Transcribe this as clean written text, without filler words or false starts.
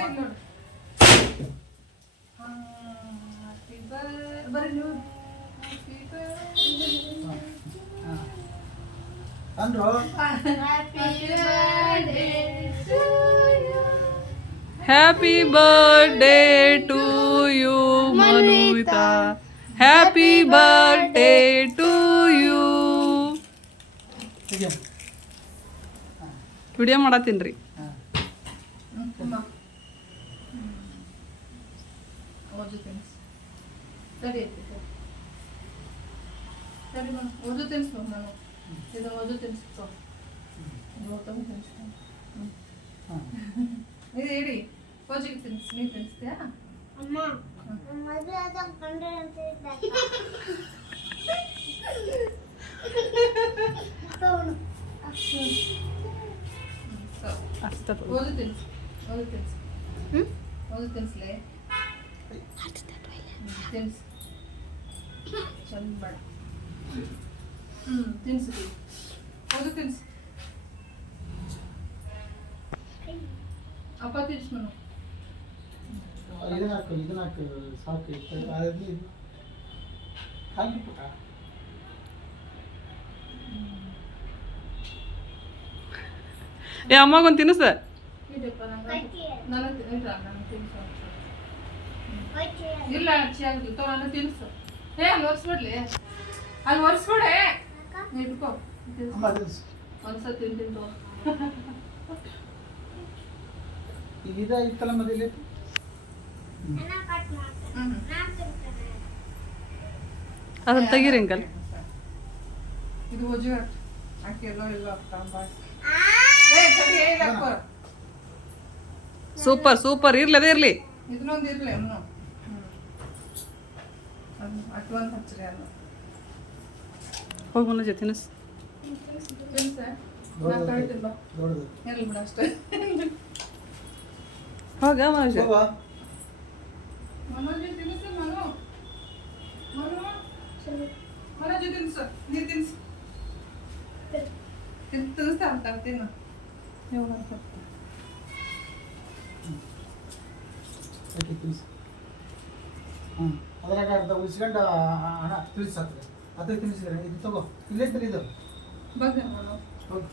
ನೋಡು ಹ್ಯಾಪಿ ಬರ್ರಿ ನೀವು ಹ್ಯಾಪಿ ಅಂದ್ರು happy birthday to you Manvitha happy birthday to you video ಮಾಡತ್ತೀನಿ ರೀ ಓದು ತಿನ್ನಿಸ್ಬೇಕು ನಾನು ಇದು ಓದು ತಿನ್ನಿಸ್ಕೊ ಇದು ಹೇಳಿ ಕೋಜಿಗೆ ತಿನ್ನಿಸಿ ನೀನು ತಿನ್ನಿಸ್ತೀಯಾ ಅಮ್ಮ ಮದುವೆ ಆದ ಗಂಡ ಅಂತ ಓದು ತಿನ್ನಿಸಿ ಓದು ತಿನ್ನಿಸಿ ಓದು ತಿನ್ನಿಸ್ಲೇ ತಿನ್ನಿಸಿ ಚಂದ ಬೇಡ ತಿನ್ನಿಸಿ ಓದು ತಿನ್ನಿಸಿ ಅಪ್ಪ ತಿನ್ನಿಸ್ ನಾನು ಇದನ್ನ ಹಾಕು ಸಾಕು ಅದ್ರಲ್ಲಿ ಹಾಕಿ ಪುಟ್ಟ ಏ ಅಮ್ಮಗೊಂದು ತಿನ್ನಿಸ ಇಲ್ಲ ಅಚ್ಚಿ ಆಗುದಿಲ್ಲ ತಗೋ ನಾನು ತಿನ್ನಿಸು ಏ ಅಲ್ಲಿ ಒರೆಸ್ಬಿಡ್ಲಿ ಅಲ್ಲಿ ಒರೆಸ್ಬಿಡೆ ಇಟ್ಕೋ ಅಮ್ಮ ತಿನ್ಸು ಒಂದ್ಸಲ ತಿಂತೀನಿ ಈಗ ಇದ ಇತ್ತಲ್ಲ ಮದುವೆ ಅದನ್ನ ತೆಗೀರಿ ಅಂಕಲ್ ಇದು ಒಜು ಆಕೆ ಎಲ್ಲೋ ಇಲ್ಲ ಸೂಪರ್ ಸೂಪರ್ ಇರ್ಲಿ ಅದೇ ಇರ್ಲಿ ಇದನ್ನೊಂದು ಇರ್ಲಿ ಅನ್ನು ಅಟ್ವಂದು ಹಚ್ಚ್ರಿ ಅನ್ನು ಹೋಗಿ ಮುನ್ನ ತಿನ್ನಿಸ್ ದೊಡ್ಡದು ಎಲ್ಲಿ ಬಿಡ ಅಷ್ಟೇ ಹೋಗ ಮನೋಜ್ ಮನೋಜ್ ತಿನ್ನಿಸು ಮನು ಮನು ಮನೋಜ್ ತಿನ್ನಿಸು ನೀರು ತಿನ್ನಿಸು ತಿನ್ನಿಸ್ತಾ ಅಂತ ತಿನ್ನು ನೀವು ಓಕೆ ತಿಳಿಸಿ ಅದ್ರಾಗ ಅರ್ಧ ಉಳಿಸ್ಕೊಂಡು ಹಣ ತಿಳಿಸಾಗ್ತದೆ ಅದೇ ತಿಳಿಸಿದ್ರೆ ಇದು ತಗೋ ಇಲ್ಲೇ ತಲೆ ಇದು ಬಗ್ಗೆ ಮನು ಹೋಗಿ